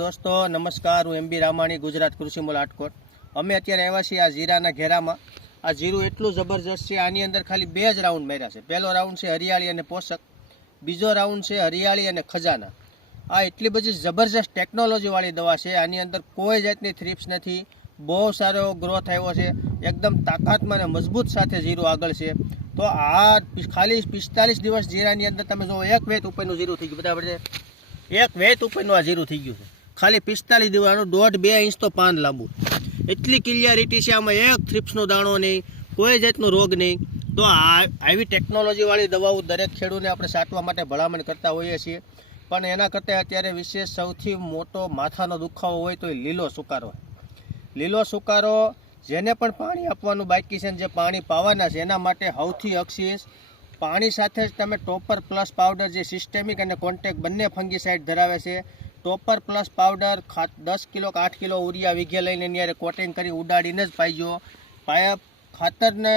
દોસ્તો, નમસ્કાર। હું એમબી રામાણી, ગુજરાત કૃષિ મોલ આટકોટ। અમે અત્યારે આવ્યા છીએ આ જીરાના ઘેરામાં। આ જીરું એટલું જબરજસ્ત છે, આની અંદર ખાલી 2 જ રાઉન્ડ માર્યા છે। પહેલો રાઉન્ડ છે હરિયાળી અને પોષક, બીજો રાઉન્ડ છે હરિયાળી અને ખજાના। આ એટલી બધી જબરજસ્ત ટેકનોલોજીવાળી દવા છે, આની અંદર કોઈ જાતની થ્રિપ્સ નથી, બહુ સારો ગ્રોથ આવ્યો છે, એકદમ તાકાતમાં અને મજબૂત સાથે જીરું આગળ છે। તો આ ખાલી 45 દિવસ જીરાની અંદર તમે જો એક વેત ઉપરનું જીરું થઈ ગયું, બરાબર છે, એક વેત ઉપરનું આ જીરું થઈ ગયું છે ખાલી 45 દિવસનું। 1.5-2 ઇંચ તો પાન લાંબુ, એટલી ક્લિયરિટી છે આમાં, એક થ્રિપ્સનો દાણો નહીં, કોઈ જાતનો રોગ નહીં। તો આવી ટેકનોલોજીવાળી દવાઓ દરેક ખેડૂતને આપણે છાંટવા માટે ભલામણ કરતા હોઈએ છીએ, પણ એના કરતાં અત્યારે વિશેષ સૌથી મોટો માથાનો દુખાવો હોય તો લીલો સુકારો। લીલો સુકારો જેને પણ પાણી આપવાનું બાકી છે, જે પાણી પાવાના છે, એના માટે સૌથી અક્ષીસ પાણી સાથે જ તમે ટોપર પ્લસ પાવડર, જે સિસ્ટેમિક અને કોન્ટેક્ટ બંને ફંગીસાઇડ ધરાવે છે, ટોપર પ્લસ પાવડર 10 કિલો કે 8 કિલો ઉરિયા વીઘે લઈને એની કોટિંગ કરી ઉડાડીને જ પાઈજો। પાયા ખાતરને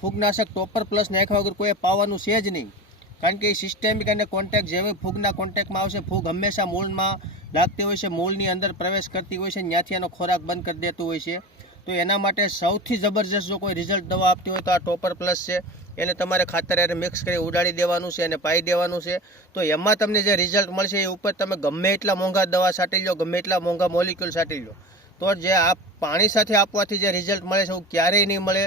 ફૂગનાશક ટોપર પ્લસ નાખ્યા વગર કોઈ પાવાનું છે જ નહીં, કારણ કે એ સિસ્ટેમિક અને કોન્ટેક્ટ જેવી ફૂગના કોન્ટેક્ટમાં આવશે, ફૂગ હંમેશા મૂળમાં લાગતી હોય છે, મૂળની અંદર પ્રવેશ કરતી હોય છે, ત્યાંથી એનો ખોરાક બંધ કરી દેતું હોય છે। તો એના માટે સૌથી જબરજસ્ત જો કોઈ રિઝલ્ટ દવા આપતી હોય તો આ ટોપર પ્લસ છે। એને તમારે ખાતર એને મિક્સ કરી ઉડાડી દેવાનું છે અને પાઈ દેવાનું છે। તો એમાં તમને જે રિઝલ્ટ મળશે એ ઉપર તમે ગમે એટલા મોંઘા દવા છાંટી લો, ગમે એટલા મોંઘા મોલિક્યુલ છાંટી લો, તો જે આ પાણી સાથે આપવાથી જે રિઝલ્ટ મળે છે એવું ક્યારેય નહીં મળે।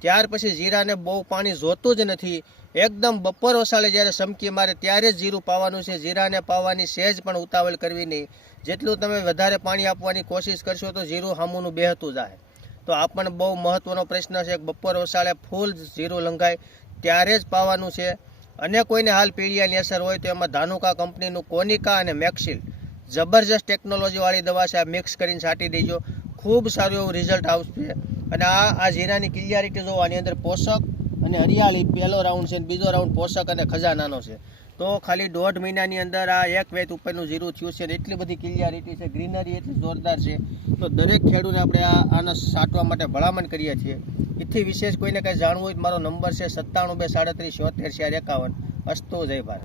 ત્યાર પછી જીરાને બહુ પાણી જોતું જ નથી, એકદમ બપોર વસાળે જ્યારે સમકી મારે ત્યારે જ જીરું પાવાનું છે। જીરાને પાવાની સહેજ પણ ઉતાવળ કરવી નહીં, જેટલું તમે વધારે પાણી આપવાની કોશિશ કરશો તો જીરું સામુનું બેહતું જાય। તો આ પણ બહુ મહત્વનો પ્રશ્ન છે, બપોર વસાળે ફૂલ જીરું લંઘાય ત્યારે જ પાવાનું છે। અને કોઈને હાલ પીળિયાની અસર હોય તો એમાં ધાનુકા કંપનીનું કોનિકા અને મેક્સિલ જબરજસ્ત ટેકનોલોજીવાળી દવા છે, આ મિક્સ કરીને છાંટી દેજો, ખૂબ સારું એવું રિઝલ્ટ આવશે। અને આ જીરાની ક્લિયરિટી જો આની અંદર પોષક અને હરિયાળી પહેલો રાઉન્ડ છે, બીજો રાઉન્ડ પોષક અને ખજાનાનો છે। તો ખાલી 1.5 મહિનાની અંદર આ એક વેત ઉપરનું જીરું થયું છે, એટલી બધી ક્લિયરિટી છે, ગ્રીનરી એટલી જોરદાર છે। તો દરેક ખેડૂતને આપણે આને છાંટવા માટે ભલામણ કરીએ છીએ। એથી વિશેષ કોઈને કંઈ જાણવું હોય તો મારો નંબર છે 97 237 74 451। અસ્તુ, જય ભારત।